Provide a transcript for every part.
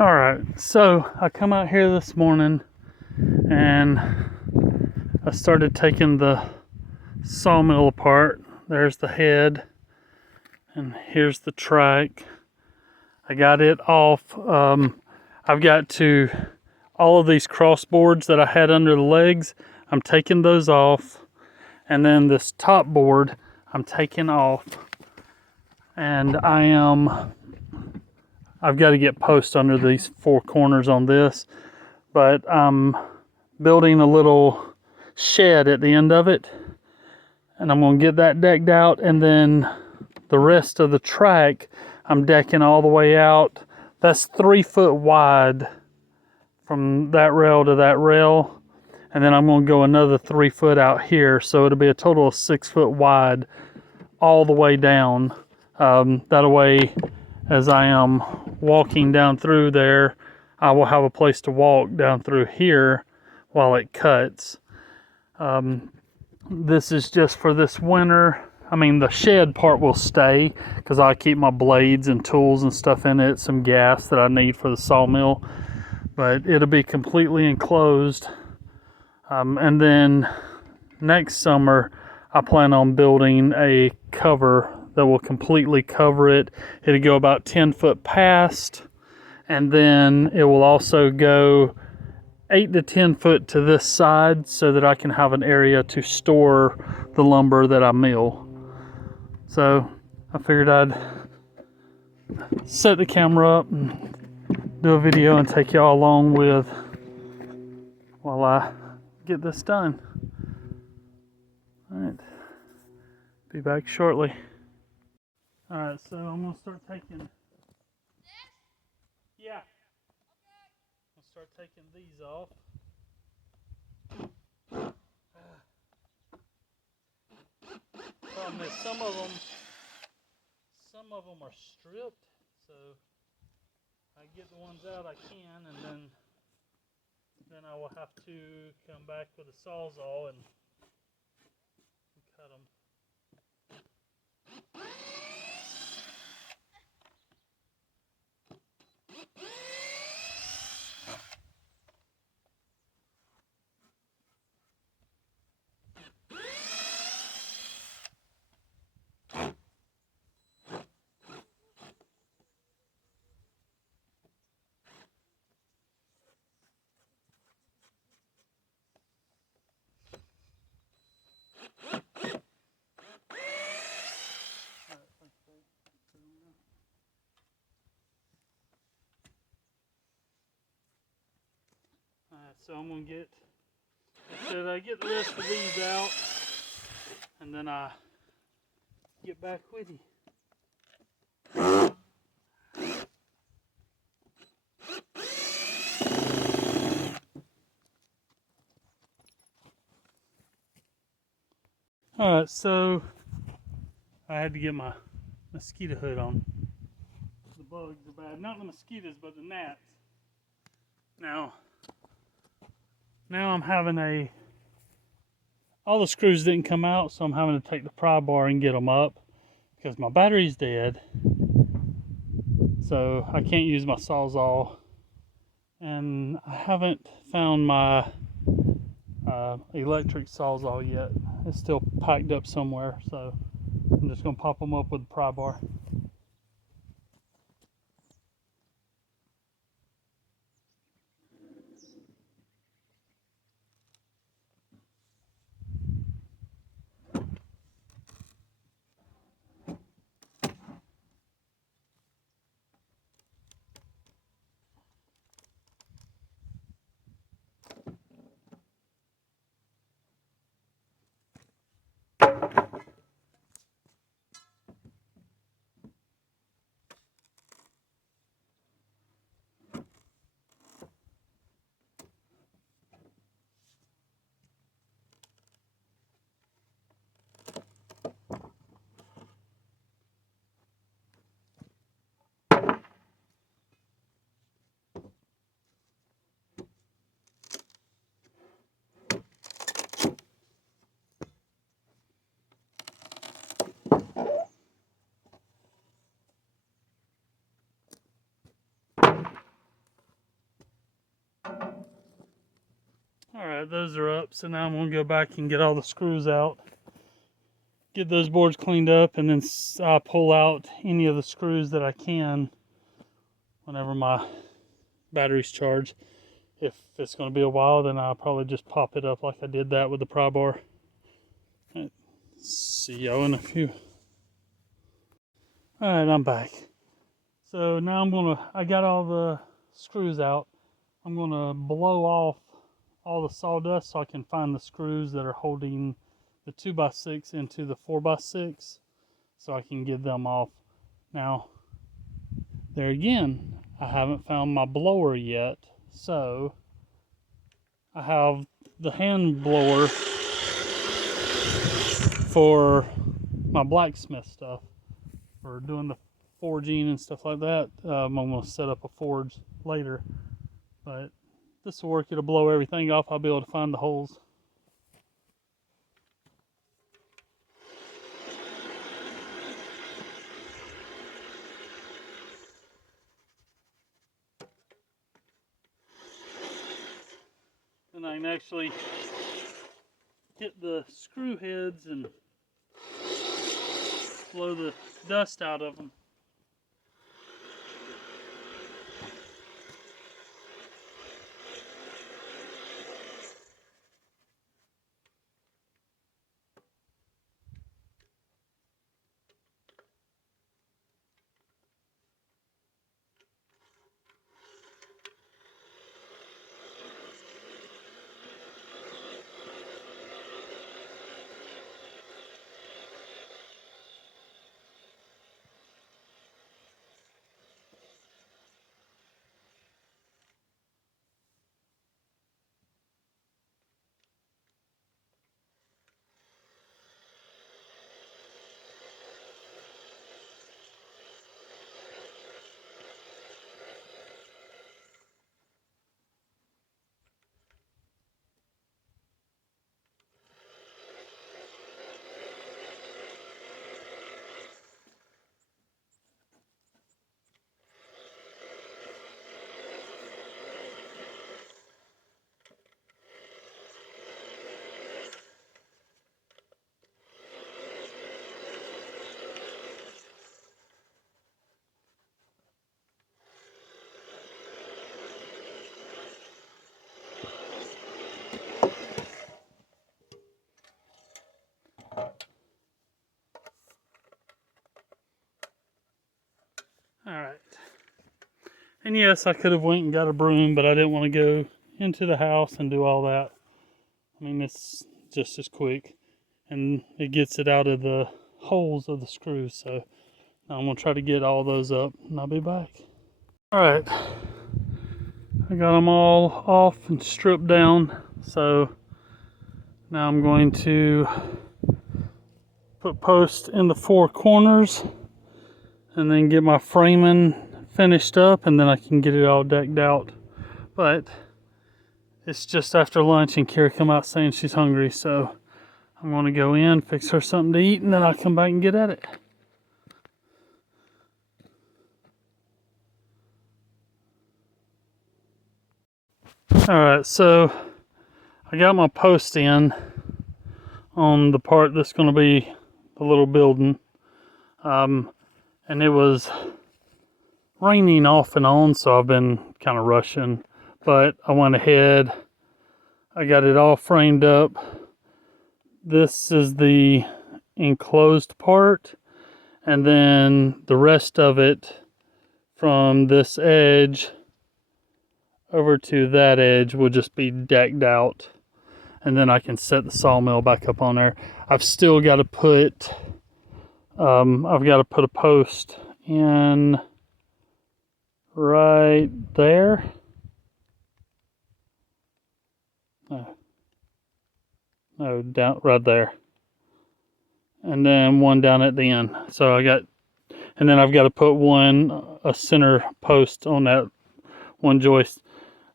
All right, so I come out here this morning and I started taking the sawmill apart. There's the head and here's the track. I got it off. I've got to, all of these crossboards that I had under the legs, I'm taking those off. And then this top board, I'm taking off. And I've got to get posts under these four corners on this, but I'm building a little shed at the end of it, and I'm going to get that decked out, and then the rest of the track I'm decking all the way out. That's 3 foot wide from that rail to that rail, and then I'm going to go another 3 foot out here, so it'll be a total of 6 foot wide all the way down. That way, as I am walking down through there, I will have a place to walk down through here while it cuts. This is just for this winter. I mean, the shed part will stay because I keep my blades and tools and stuff in it, some gas that I need for the sawmill, but it'll be completely enclosed. And then next summer, I plan on building a cover that will completely cover it. It'll go about 10 foot past, and then it will also go 8 to 10 foot to this side so that I can have an area to store the lumber that I mill. So I figured I'd set the camera up and do a video and take y'all along with while I get this done. All right, be back shortly. All right, so I'm gonna start taking. Yeah. I'll start taking these off. Problem is some of them are stripped, so I get the ones out I can, and then I will have to come back with a sawzall and cut them. Alright, so I'm gonna get the rest of these out, and then I get back with you. Alright, so I had to get my mosquito hood on. The bugs are bad. Not the mosquitoes, but the gnats. Now I'm having all the screws didn't come out, so I'm having to take the pry bar and get them up because my battery's dead. So I can't use my Sawzall. And I haven't found my electric Sawzall yet. It's still packed up somewhere, so I'm just gonna pop them up with the pry bar. those are up, so now I'm going to go back and get all the screws out. Get those boards cleaned up, and then pull out any of the screws that I can whenever my battery's charged. If it's going to be a while, then I'll probably just pop it up like I did that with the pry bar. Right. See y'all in a few. Alright, I'm back. So now I got all the screws out. I'm going to blow off all the sawdust so I can find the screws that are holding the 2x6 into the 4x6 so I can get them off. Now, there again, I haven't found my blower yet, so I have the hand blower for my blacksmith stuff, for doing the forging and stuff like that. I'm going to set up a forge later, but this will work. It'll blow everything off. I'll be able to find the holes. And I can actually hit the screw heads and blow the dust out of them. Alright. And yes, I could have went and got a broom, but I didn't want to go into the house and do all that. I mean, it's just as quick. And it gets it out of the holes of the screws. So now I'm going to try to get all those up, and I'll be back. Alright. I got them all off and stripped down. So now I'm going to put posts in the four corners and then get my framing finished up, and then I can get it all decked out. But it's just after lunch and Kira come out saying she's hungry, so I'm going to go in, fix her something to eat, and then I'll come back and get at it. Alright, so I got my post in on the part that's going to be the little building. And it was raining off and on, so I've been kind of rushing. But I went ahead, I got it all framed up. This is the enclosed part, and then the rest of it from this edge over to that edge will just be decked out, and then I can set the sawmill back up on there. I've still got to put a post in right there. No, down right there, and then one down at the end. So and then I've got to put a center post on that one joist.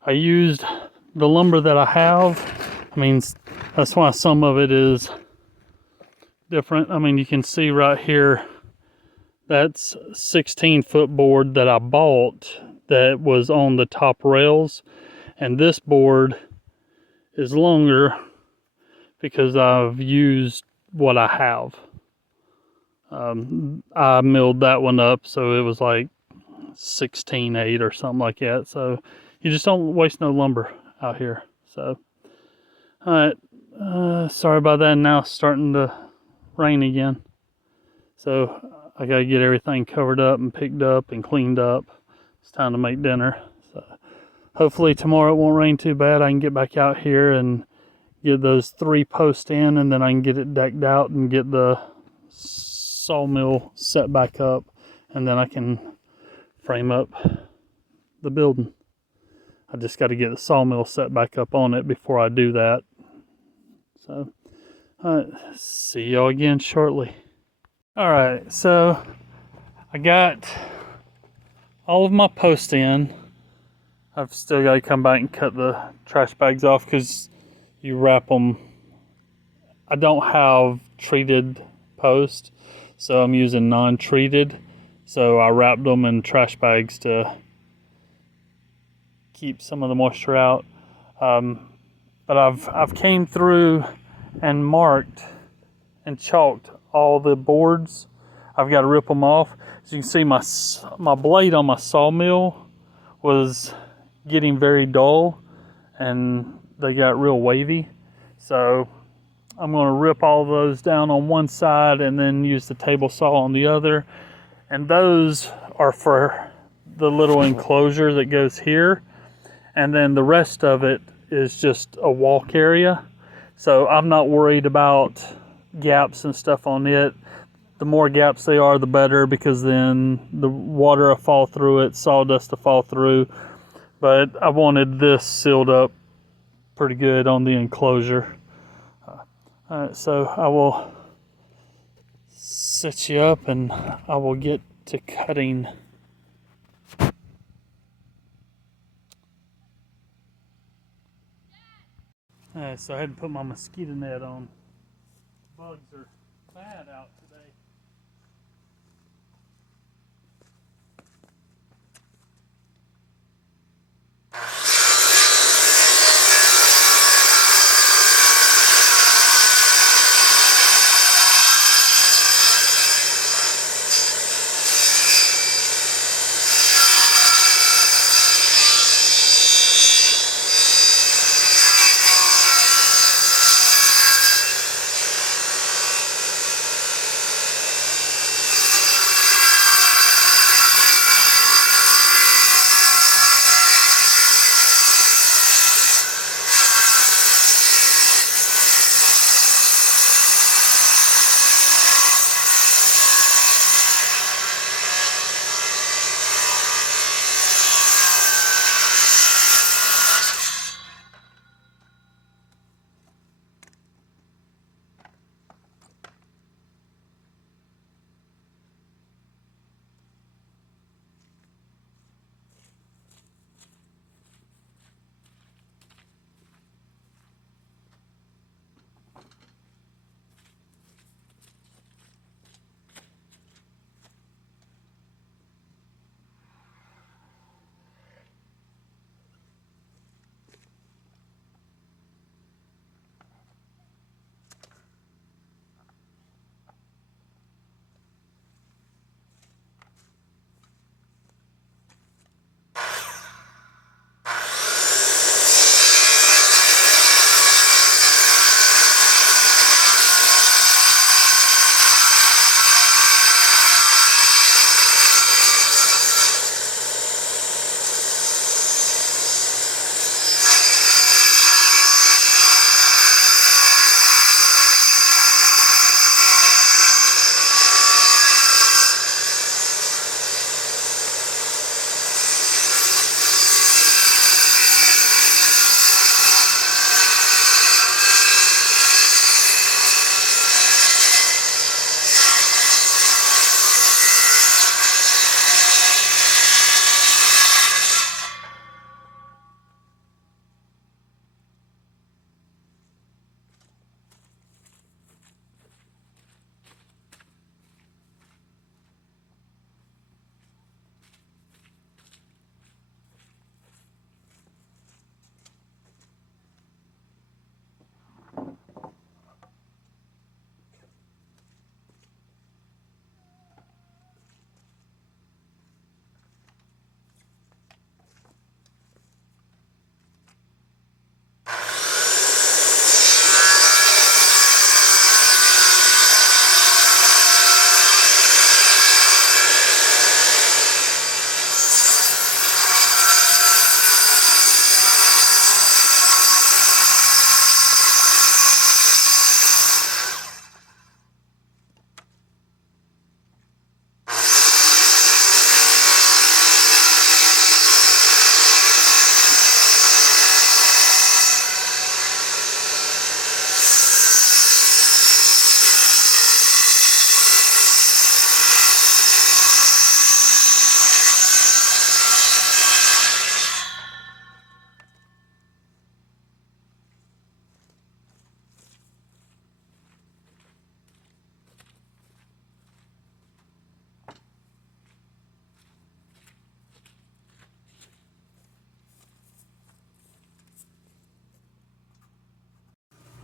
I used the lumber that I have. I mean, that's why some of it is different. I mean, you can see right here, that's 16-foot board that I bought that was on the top rails, and this board is longer because I've used what I have. I milled that one up, so it was like 16/8 or something like that. So you just don't waste no lumber out here. So, all right, sorry about that. Now it's starting to rain again. So I gotta get everything covered up and picked up and cleaned up. It's time to make dinner. So hopefully tomorrow it won't rain too bad. I can get back out here and get those 3 posts in, and then I can get it decked out and get the sawmill set back up, and then I can frame up the building. I just got to get the sawmill set back up on it before I do that. So, see y'all again shortly. All right, so I got all of my posts in. I've still got to come back and cut the trash bags off because you wrap them. I don't have treated posts, so I'm using non-treated. So I wrapped them in trash bags to keep some of the moisture out. But I've came through and marked and chalked all the boards. I've got to rip them off. As you can see, my blade on my sawmill was getting very dull, and they got real wavy. So I'm going to rip all those down on one side and then use the table saw on the other. And those are for the little enclosure that goes here. And then the rest of it is just a walk area. So I'm not worried about gaps and stuff on it. The more gaps they are, the better, because then the water will fall through it, sawdust will fall through. But I wanted this sealed up pretty good on the enclosure. So I will set you up and I will get to cutting. So I had to put my mosquito net on. Bugs are bad out today.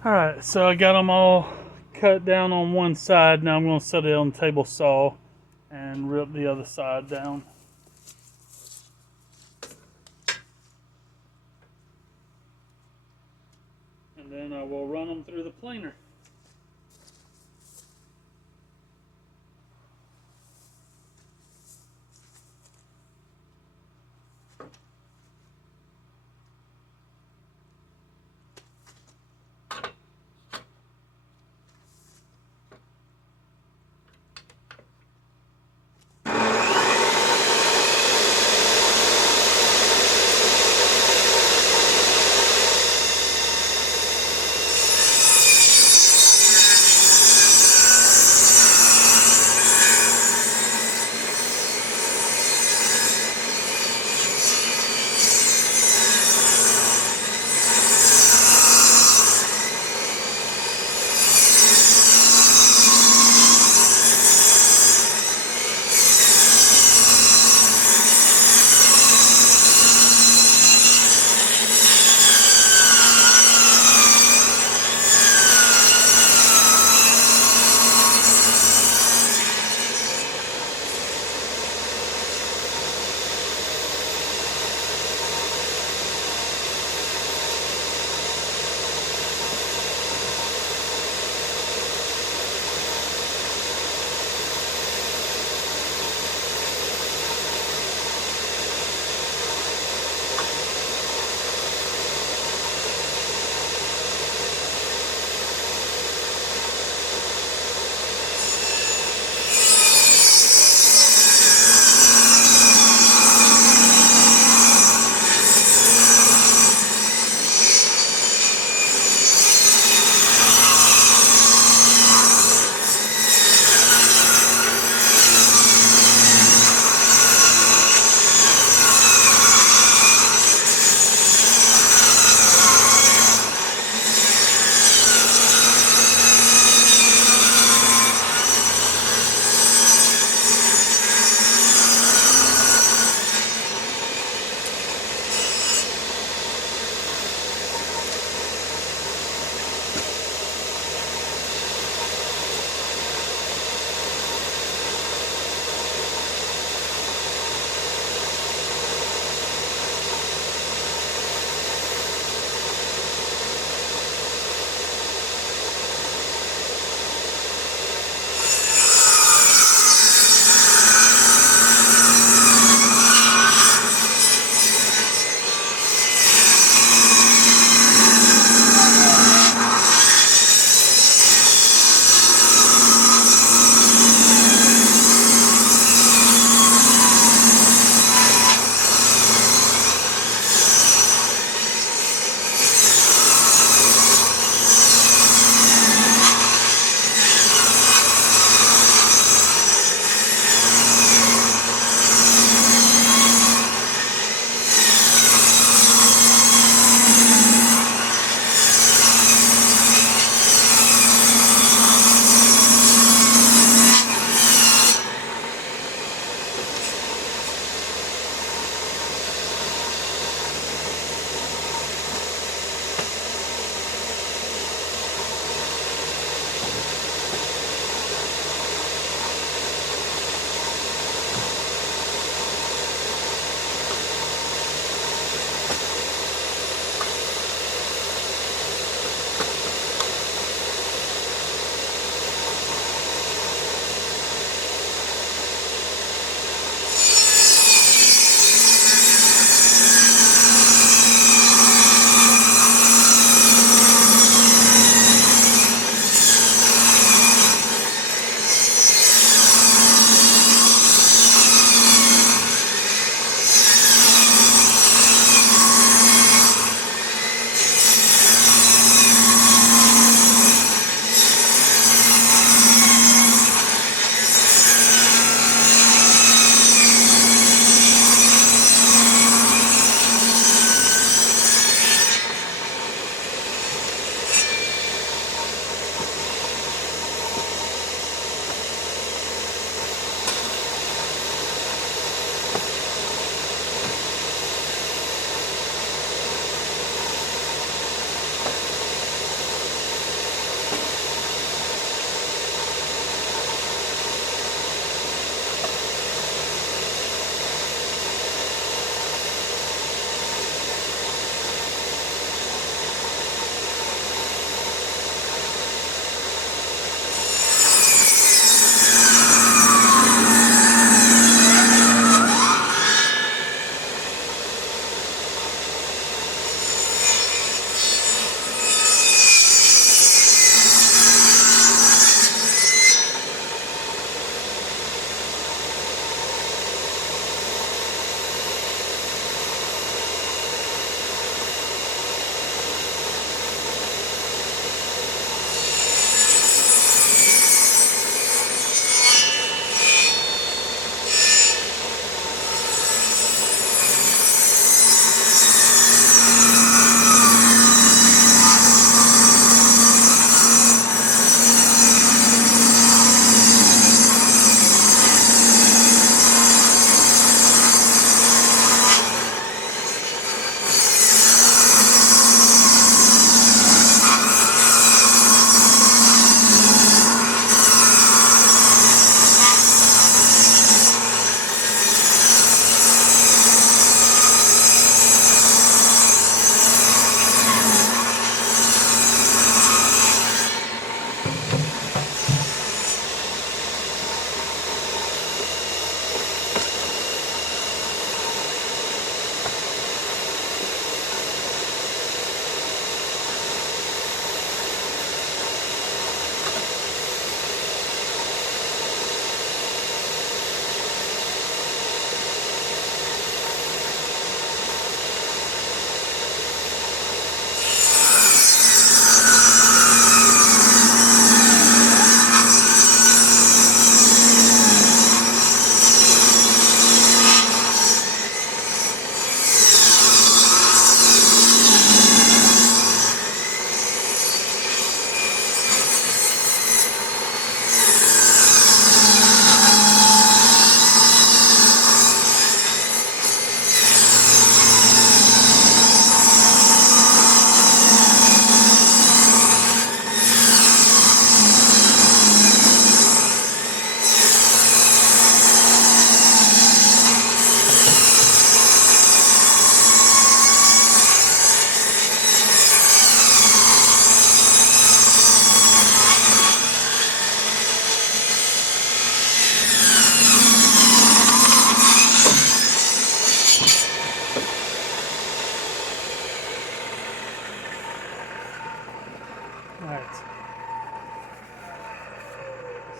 Alright, so I got them all cut down on one side. Now I'm going to set it on the table saw and rip the other side down. And then I will run them through the planer.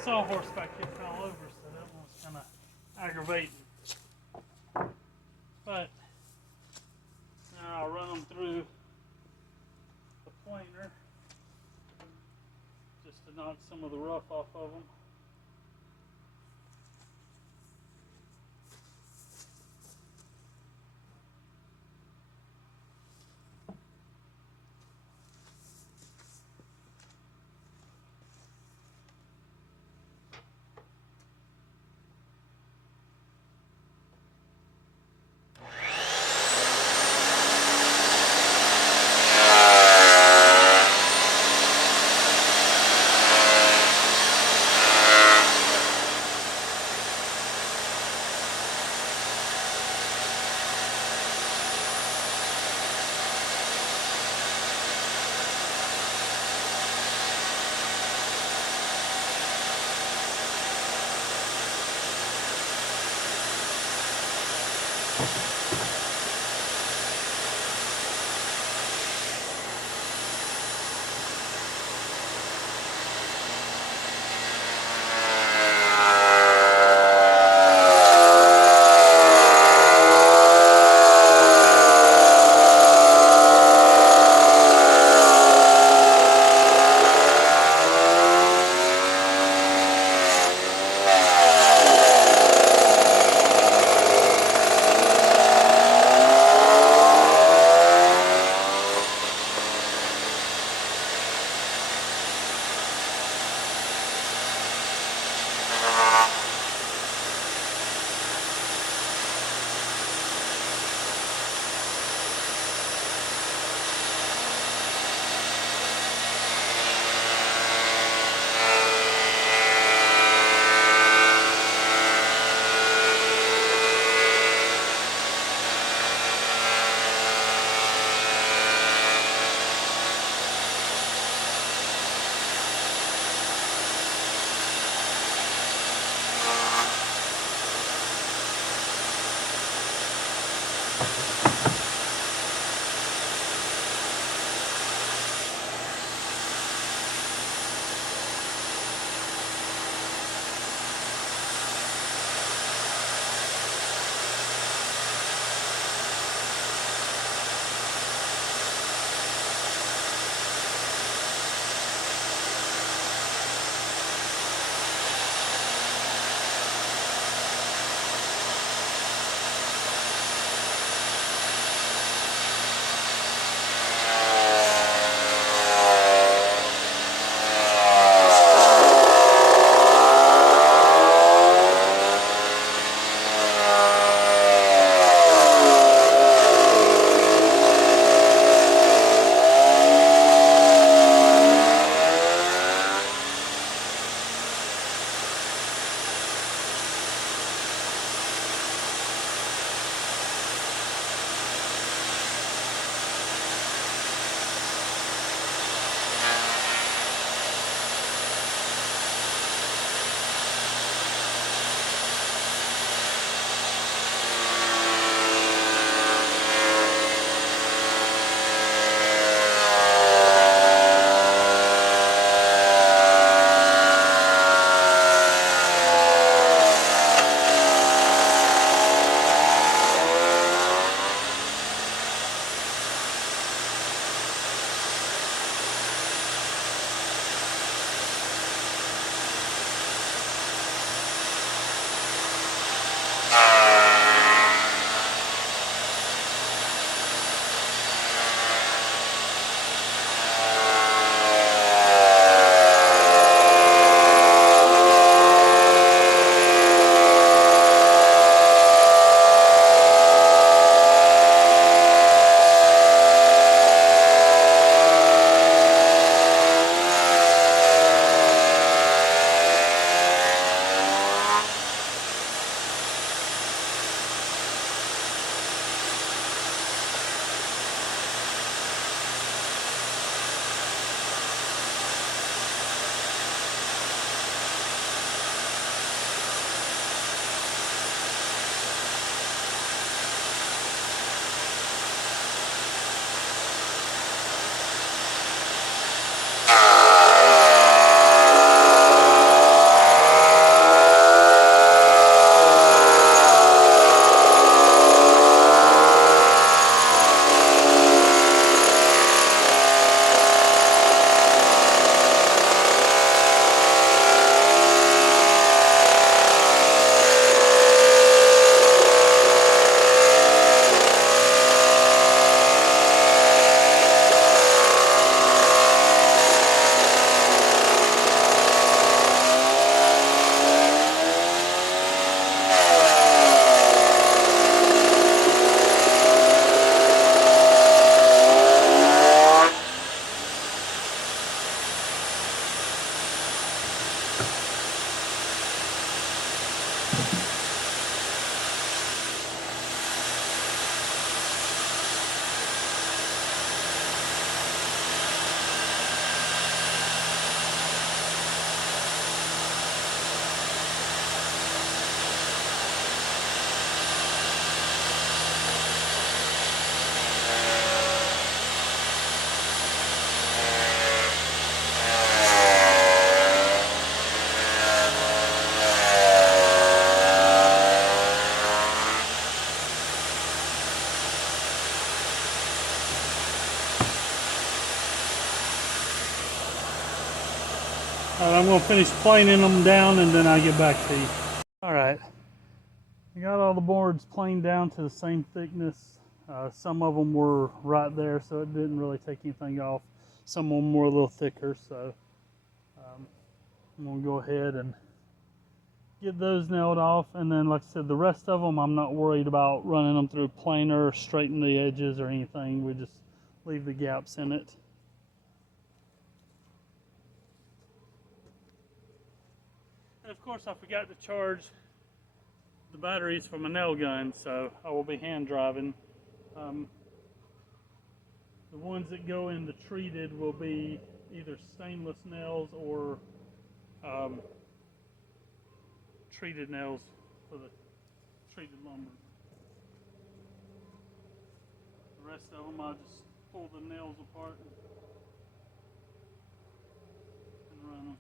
sawhorse back here fell over, so that one was kind of aggravating. But now I'll run them through the planer just to knock some of the rough off of them. I'm going to finish planing them down and then I'll get back to you. All right, I got all the boards planed down to the same thickness. Some of them were right there, so it didn't really take anything off. Some of them were a little thicker, so I'm going to go ahead and get those nailed off. And then, like I said, the rest of them, I'm not worried about running them through planer, straighten the edges or anything. We just leave the gaps in it. And of course, I forgot to charge the batteries for my nail gun, so I will be hand driving. The ones that go in the treated will be either stainless nails or treated nails for the treated lumber. The rest of them, I'll just pull the nails apart and run them.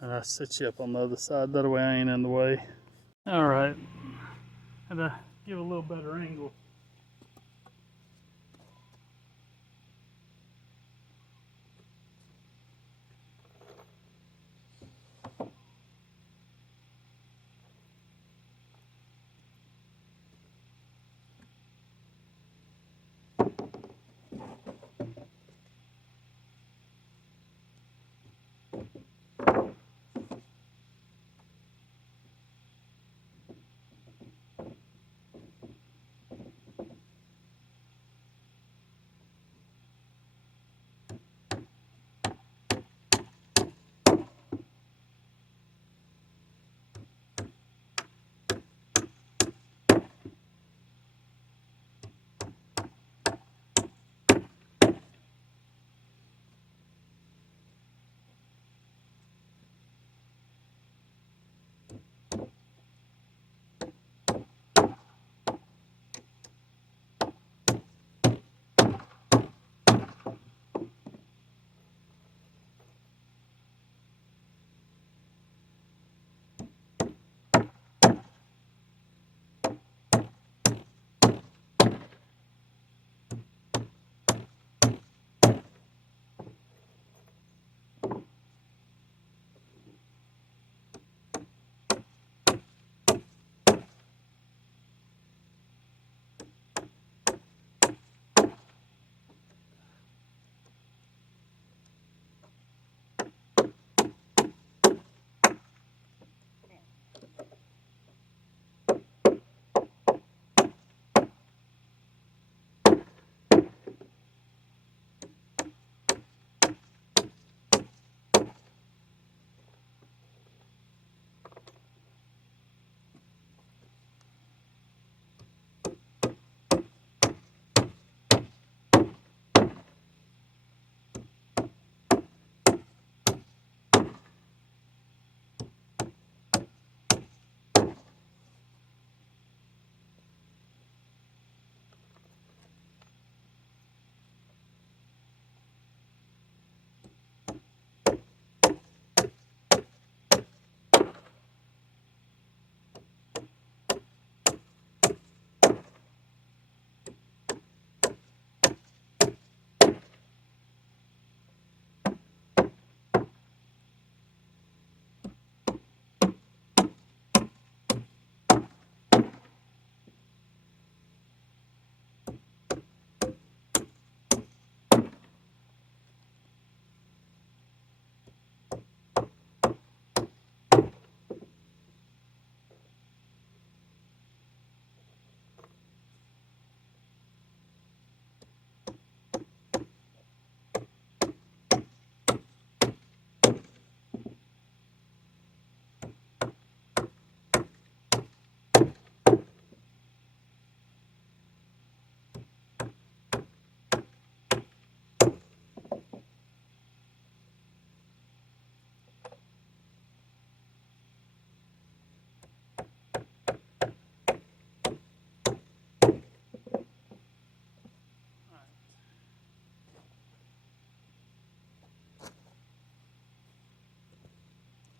And I set you up on the other side, that way I ain't in the way. All right, had to give a little better angle.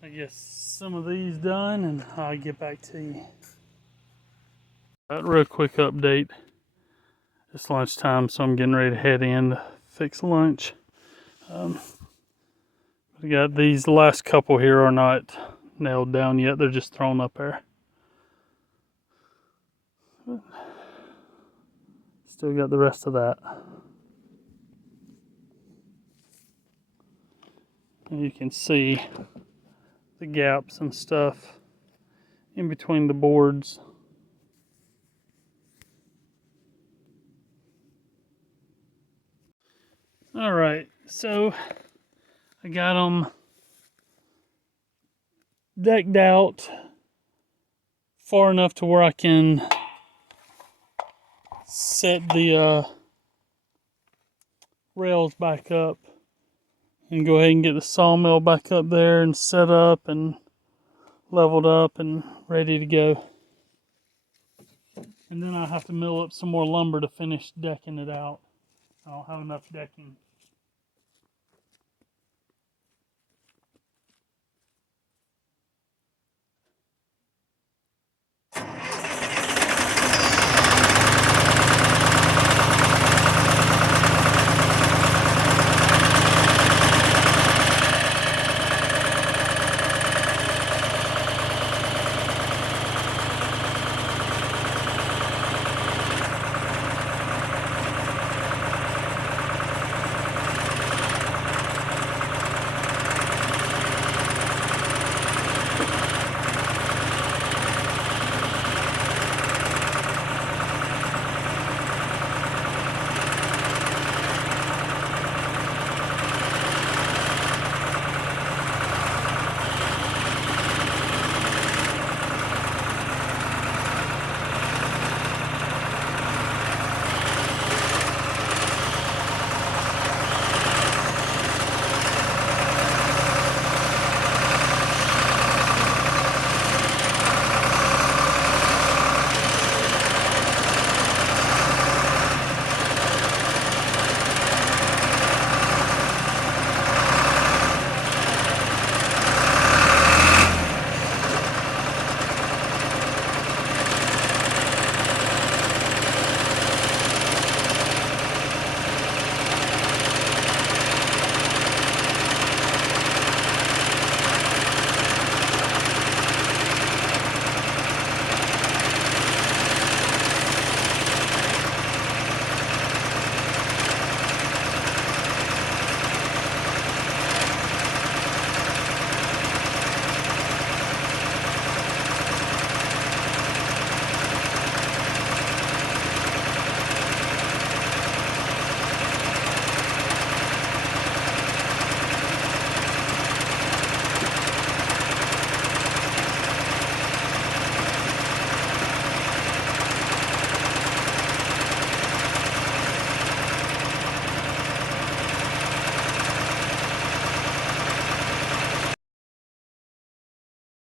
I guess some of these done and I'll get back to you. Real quick update. It's lunchtime, so I'm getting ready to head in to fix lunch. We got these, the last couple here are not nailed down yet, they're just thrown up there. Still got the rest of that. And you can see the gaps and stuff in between the boards. All right, so I got them decked out far enough to where I can set the rails back up and go ahead and get the sawmill back up there and set up and leveled up and ready to go. And then I'll have to mill up some more lumber to finish decking it out. I don't have enough decking